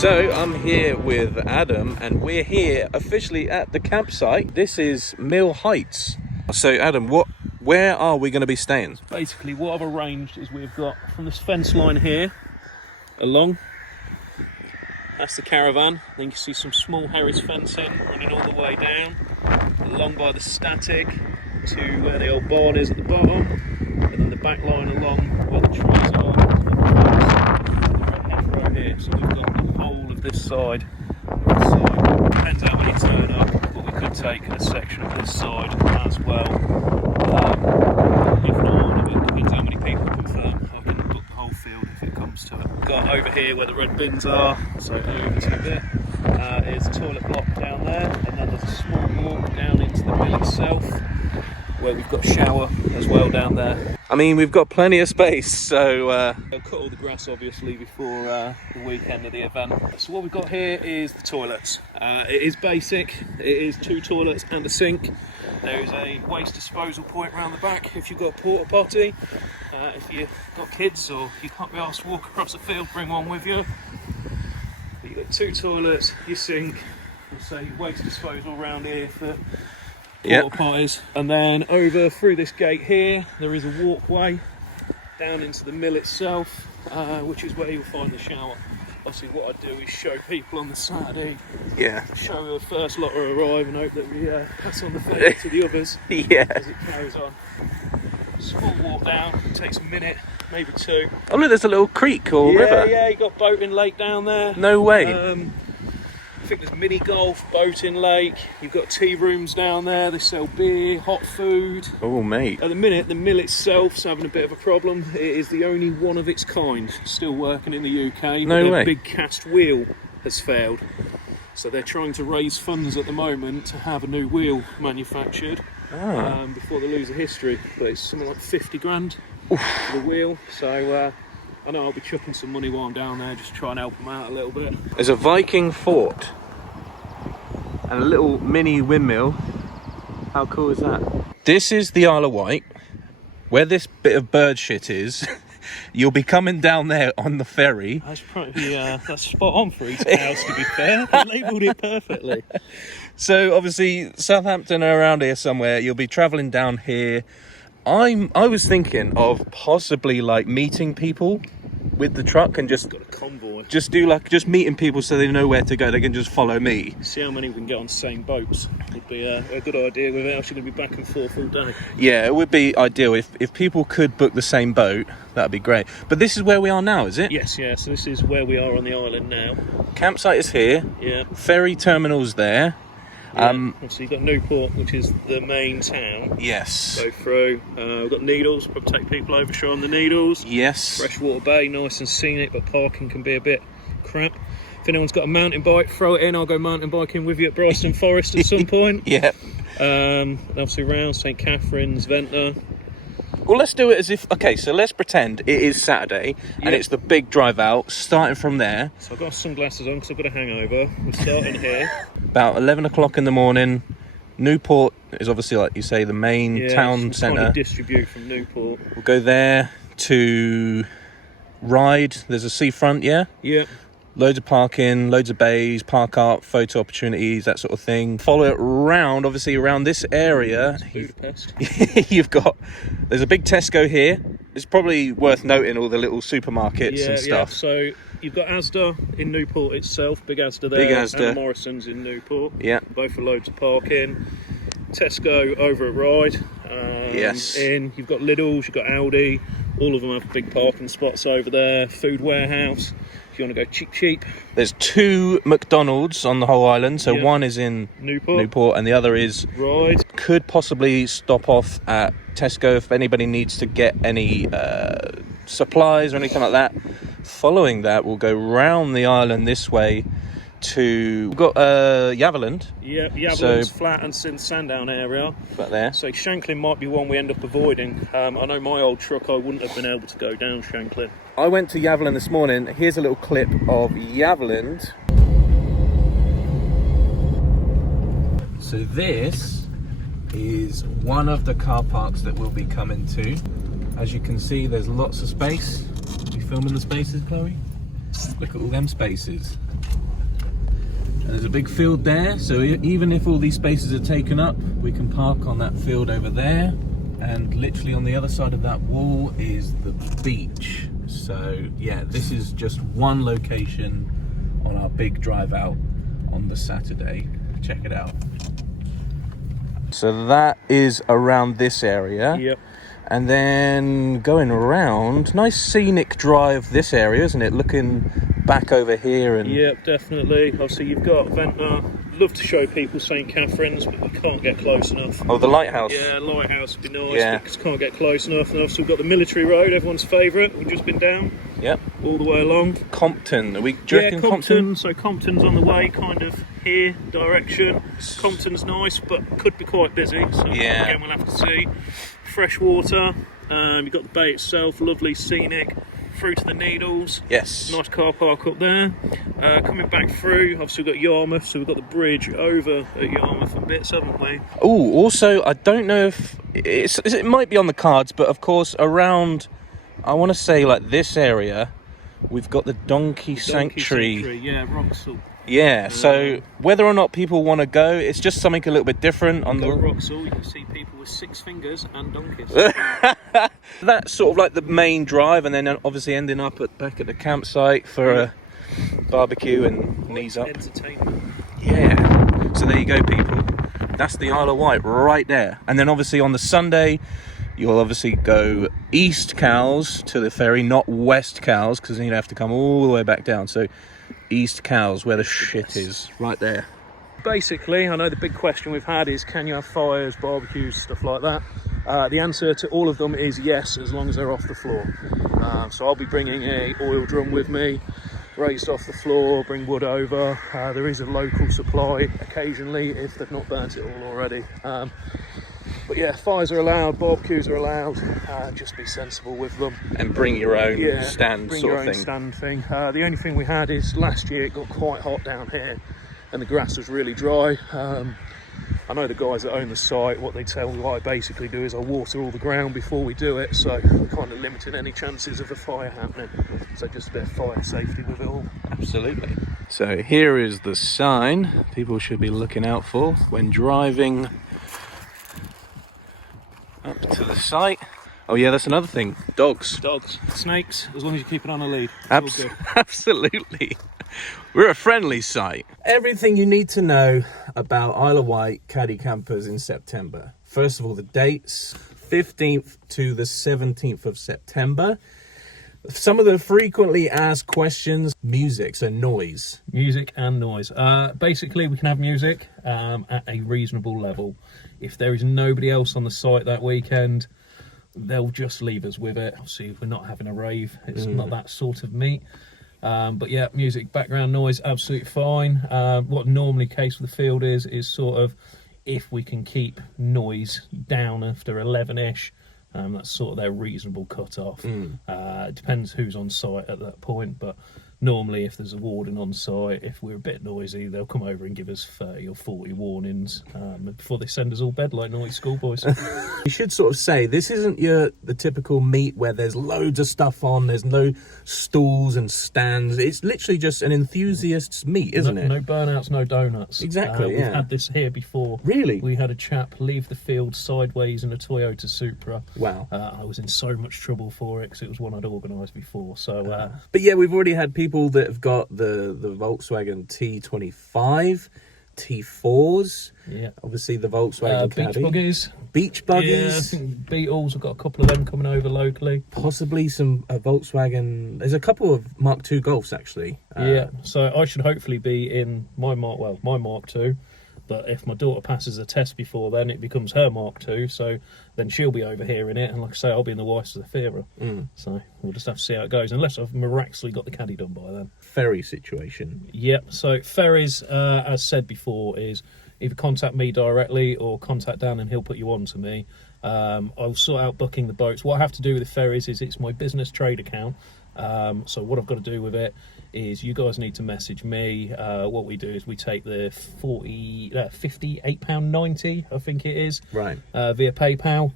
So I'm here with Adam and we're here officially at the campsite. This is Mill Heights. So Adam, where are we going to be staying? Basically what I've arranged is we've got from this fence line here along, that's the caravan, then you can see some small Harris fencing running all the way down along by the static to where the old barn is at the bottom, and then the back line along where the trees are, the hedgerow here. So we've got the whole of this side. So depends how many turn up, but we could take a section of this side as well. If not all of it, depends how many people confirm. I can book the whole field if it comes to it. Got over here where the red bins are, so over to there. Is a toilet block down there, and then there's a small walk down into the mill itself, where we've got a shower as well down there. I mean, we've got plenty of space, so I'll cut all the grass obviously before the weekend of the event. So what we've got here is the toilets. It is basic. It is 2 toilets and a sink. There is a waste disposal point around the back if you've got a porta potty. If you've got kids or you can't be asked to walk across the field, bring one with you. You've got 2 toilets, your sink, we'll say waste disposal around here for porta potties. And then over through this gate here, there is a walkway down into the mill itself, which is where you'll find the shower. Obviously what I do is show people on the Saturday, show the first lot arrive and hope that we pass on the favour to the others as it carries on. Small walk down, takes a minute, maybe 2. Oh look, there's a little creek or river. Yeah, you got boating lake down there. No way. I think there's mini golf, boating lake. You've got tea rooms down there. They sell beer, hot food. Oh mate. At the minute, the mill itself's having a bit of a problem. It is the only one of its kind still working in the UK. No way. Their big cast wheel has failed, so they're trying to raise funds at the moment to have a new wheel manufactured. Before they lose the history, but it's something like 50 grand for the wheel, so I know I'll be chucking some money while I'm down there, just try and help them out a little bit. There's a Viking fort and a little mini windmill. How cool is that? This is the Isle of Wight, where this bit of bird shit is. You'll be coming down there on the ferry. That's probably that's spot on for each house, to be fair. They labelled it perfectly. So obviously Southampton are around here somewhere. You'll be travelling down here. I was thinking of possibly like meeting people with the truck and just got a convoy. Just meeting people so they know where to go. They can just follow me. See how many we can get on the same boats. Would be a good idea. We're actually going to be back and forth all day. Yeah, it would be ideal if people could book the same boat. That'd be great. But this is where we are now, is it? Yes, yeah. So this is where we are on the island now. Campsite is here. Yeah. Ferry terminal's there. Yeah, so you've got Newport, which is the main town. Yes. Go through. We've got Needles, probably take people over, show them the Needles. Yes. Freshwater Bay, nice and scenic, but parking can be a bit crap. If anyone's got a mountain bike, throw it in. I'll go mountain biking with you at Bryston Forest at some point. Yeah. Obviously around St Catherine's, Ventnor. Well, let's do it as if... Okay, so let's pretend it is Saturday and it's the big drive out, starting from there. So I've got sunglasses on because I've got a hangover. We're starting here. About 11 o'clock in the morning. Newport is obviously, like you say, the main town centre. Kind of distribute from Newport. We'll go there to Ride. There's a seafront, yeah? Yeah. Loads of parking, loads of bays, park up, photo opportunities, that sort of thing. Follow it round, obviously around this area. Budapest. There's a big Tesco here. It's probably worth noting all the little supermarkets and stuff. Yeah. So you've got Asda in Newport itself, big Asda there. Big Asda. And Morrison's in Newport. Yeah. Both for loads of parking. Tesco over at Ride. Yes. You've got Lidl's, you've got Aldi. All of them have big parking spots over there. Food warehouse. If you want to go cheap. There's 2 McDonald's on the whole island. So one is in Newport and the other is Ride. Could possibly stop off at Tesco if anybody needs to get any supplies or anything like that. Following that, we'll go round the island this way to... We've got Yaverland. Yeah, Yaverland's flat and Sandown area. Back there. So Shanklin might be one we end up avoiding. I know my old truck, I wouldn't have been able to go down Shanklin. I went to Yaverland this morning. Here's a little clip of Yaverland. So this is one of the car parks that we'll be coming to. As you can see, there's lots of space. Are you filming the spaces, Chloe? Look at all them spaces. There's a big field there, so even if all these spaces are taken up, we can park on that field over there. And literally on the other side of that wall is the beach. So yeah, this is just one location on our big drive out on the Saturday. Check it out. So that is around this area. Yep. And then going around, nice scenic drive this area, isn't it? Looking back over here and... Yep, definitely. Obviously you've got Ventnor. Love to show people St Catherine's, but we can't get close enough. Oh, the lighthouse. Yeah, lighthouse would be nice, Yeah. because can't get close enough. And obviously we've got the military road, everyone's favourite. We've just been down. Yep. All the way along. Compton. Are we Yeah, directing Compton? So Compton's on the way, kind of here direction. Compton's nice, but could be quite busy. So Yeah. again, we'll have to see. Fresh water. You've got the bay itself, lovely, scenic. Through to the Needles. Yes. Nice car park up there. Coming back through, obviously we've got Yarmouth, so we've got the bridge over at Yarmouth and bits, haven't we? Oh, also, I don't know if it might be on the cards, but of course, around, I want to say like this area, we've got the Donkey Sanctuary. Yeah, Roxall. Yeah, so whether or not people want to go, it's just something a little bit different on Go the... Roxall, you can see people with 6 fingers and donkeys. That's sort of like the main drive, and then obviously ending up back at the campsite for a barbecue and knees up. Entertainment. Yeah, so there you go, people. That's the Isle of Wight right there. And then obviously on the Sunday, you'll obviously go East Cowes to the ferry, not West Cowes, because then you'd have to come all the way back down. So East Cowes, where the shit is, right there. Basically, I know the big question we've had is, can you have fires, barbecues, stuff like that? The answer to all of them is yes, as long as they're off the floor. So I'll be bringing a oil drum with me, raised off the floor, bring wood over. There is a local supply occasionally if they've not burnt it all already. But yeah, fires are allowed, barbecues are allowed. Just be sensible with them. And bring your own stand bring sort your of own thing. stand thing. The only thing we had is last year it got quite hot down here and the grass was really dry. I know the guys that own the site, what they tell me, what I basically do is I water all the ground before we do it, so we're kind of limiting any chances of a fire happening. So just a bit of fire safety with it all. Absolutely. So here is the sign people should be looking out for when driving up to the site. Oh yeah, that's another thing. Dogs. Dogs. Snakes, as long as you keep it on a lead. It's all good. Absolutely. We're a friendly site. Everything you need to know about Isle of Wight Caddy campers in September. First of all, the dates, 15th to the 17th of September. Some of the frequently asked questions, music, so noise. Music and noise. Basically, we can have music at a reasonable level. If there is nobody else on the site that weekend, they'll just leave us with it. Obviously, if we're not having a rave, it's not that sort of meet. But yeah, music, background noise, absolutely fine. What normally the case with the field is sort of if we can keep noise down after 11ish. That's sort of their reasonable cut-off. It depends who's on site at that point, but normally if there's a warden on site, if we're a bit noisy, they'll come over and give us 30 or 40 warnings before they send us all bed like naughty schoolboys. You should sort of say, this isn't the typical meet where there's loads of stuff on, there's no stools and stands. It's literally just an enthusiast's meet, isn't it? No burnouts, no donuts. Exactly, We've had this here before. Really? We had a chap leave the field sideways in a Toyota Supra. Wow. I was in so much trouble for it because it was one I'd organised before. So, But yeah, we've already had people that have got the Volkswagen T25, T4s. Yeah. Obviously the Volkswagen beach Caddy. buggies. Beach Yeah, I buggies. think Beetles, have got a couple of them coming over locally. Possibly some Volkswagen. There's a couple of Mark II Golfs actually. Yeah, so I should hopefully be in my Mark II. But if my daughter passes a test before then, it becomes her Mark II. So then she'll be over here in it, and like I say, I'll be in the Wight Zafira. So we'll just have to see how it goes, unless I've miraculously got the Caddy done by then. Ferry situation. Yep. So ferries, as said before, is either contact me directly or contact Dan, and he'll put you on to me. I'll sort out booking the boats. What I have to do with the ferries is it's my business trade account. So what I've got to do with it is you guys need to message me. What we do is we take the £58.90, I think it is, Right. Via PayPal.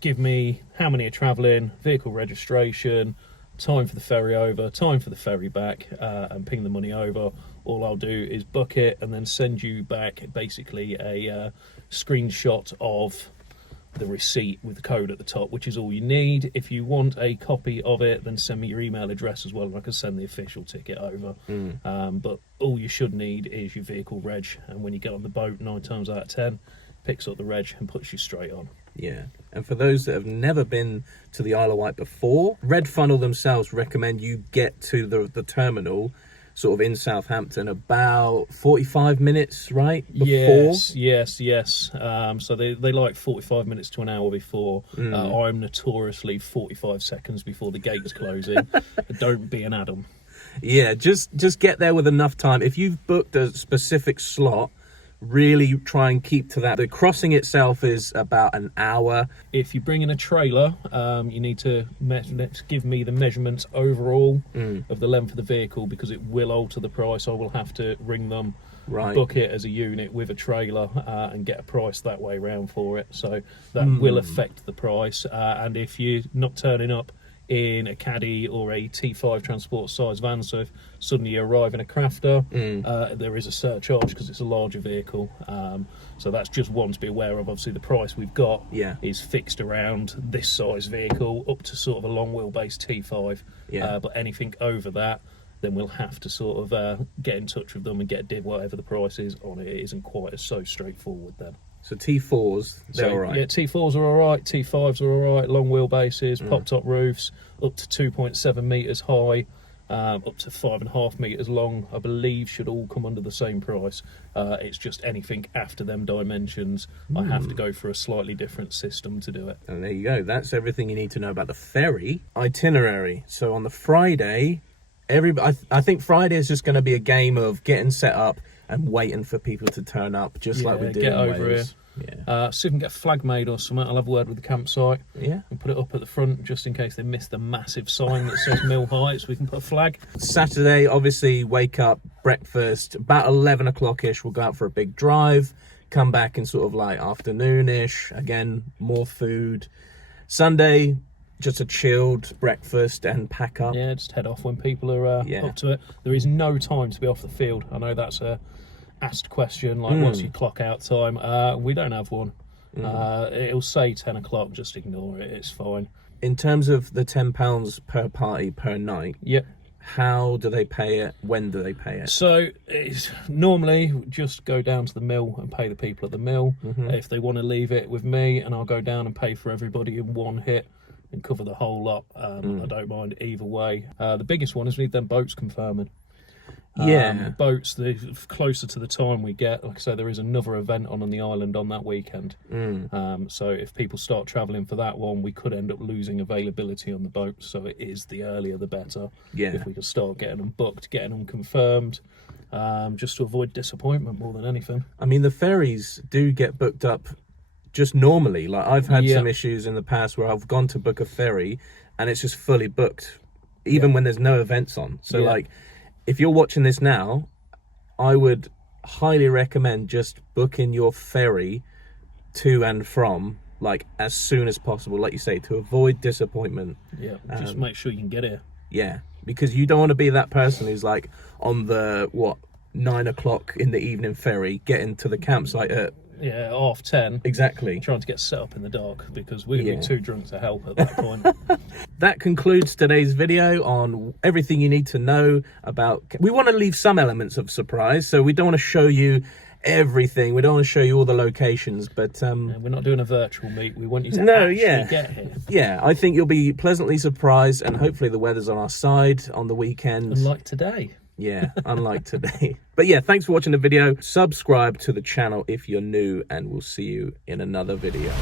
Give me how many are travelling, vehicle registration, time for the ferry over, time for the ferry back, and ping the money over. all I'll do is book it and then send you back basically a screenshot of the receipt with the code at the top, which is all you need. If you want a copy of it, then send me your email address as well, and I can send the official ticket over. But all you should need is your vehicle reg, and when you get on the boat, 9 times out of 10 picks up the reg and puts you straight on. Yeah, and for those that have never been to the Isle of Wight before, Red Funnel themselves recommend you get to the terminal sort of in Southampton about 45 minutes, right? Before? Yes. So they like 45 minutes to an hour before. I'm notoriously 45 seconds before the gates closing. Don't be an Adam. Yeah, just get there with enough time. If you've booked a specific slot, really try and keep to that. The crossing itself is about an hour. If you bring in a trailer, you need to give me the measurements overall of the length of the vehicle, because it will alter the price. I will have to ring them, book it as a unit with a trailer, and get a price that way round for it. So that will affect the price. And if you're not turning up in a Caddy or a T5 transport size van, so if suddenly you arrive in a crafter, there is a surcharge because it's a larger vehicle. So that's just one to be aware of. Obviously the price we've got is fixed around this size vehicle up to sort of a long wheelbase T5. But anything over that, then we'll have to sort of get in touch with them and get whatever the price is on it. It isn't quite so straightforward then. So T4s, they're all right. Yeah, T4s are all right, T5s are all right, long wheelbases, pop-top roofs, up to 2.7 metres high, up to 5.5 metres long, I believe should all come under the same price. It's just anything after them dimensions, I have to go for a slightly different system to do it. And there you go. That's everything you need to know about the ferry itinerary. So on the Friday, I think Friday is just going to be a game of getting set up and waiting for people to turn up, just like we did in Wales. Over here. See if we can get a flag made or something. I'll have a word with the campsite. And put it up at the front just in case they miss the massive sign that says Mill Heights. We can put a flag. Saturday, obviously, wake up, breakfast, about 11 o'clock-ish. We'll go out for a big drive, come back in sort of like afternoon-ish. Again, more food. Sunday, just a chilled breakfast and pack up. Yeah, just head off when people are up to it. There is no time to be off the field. I know that's a asked question, like once you clock out time. We don't have one. It'll say 10 o'clock, just ignore it, it's fine. In terms of the £10 per party per night, how do they pay it? When do they pay it? So it's normally just go down to the mill and pay the people at the mill. If they want to leave it with me, and I'll go down and pay for everybody in one hit and cover the whole lot. I don't mind either way. The biggest one is we need them boats confirming. Boats, the closer to the time we get, like I say, there is another event on the island on that weekend. So if people start travelling for that one, we could end up losing availability on the boat. So it is the earlier the better. If we could start getting them booked, getting them confirmed, just to avoid disappointment more than anything. I mean, the ferries do get booked up just normally. Like I've had some issues in the past where I've gone to book a ferry and it's just fully booked, even when there's no events on. So like, if you're watching this now, I would highly recommend just booking your ferry to and from, like, as soon as possible, like you say, to avoid disappointment. Just make sure you can get here. Because you don't want to be that person who's like on the 9 o'clock in the evening ferry getting to the campsite at 10:30. Exactly. Trying to get set up in the dark because we're going to be too drunk to help at that point. That concludes today's video on everything you need to know about. We want to leave some elements of surprise, so we don't want to show you everything. We don't want to show you all the locations, but we're not doing a virtual meet. We want you to actually get here. I think you'll be pleasantly surprised, and hopefully the weather's on our side on the weekend. Unlike today. Unlike today. But thanks for watching the video. Subscribe to the channel if you're new, and we'll see you in another video.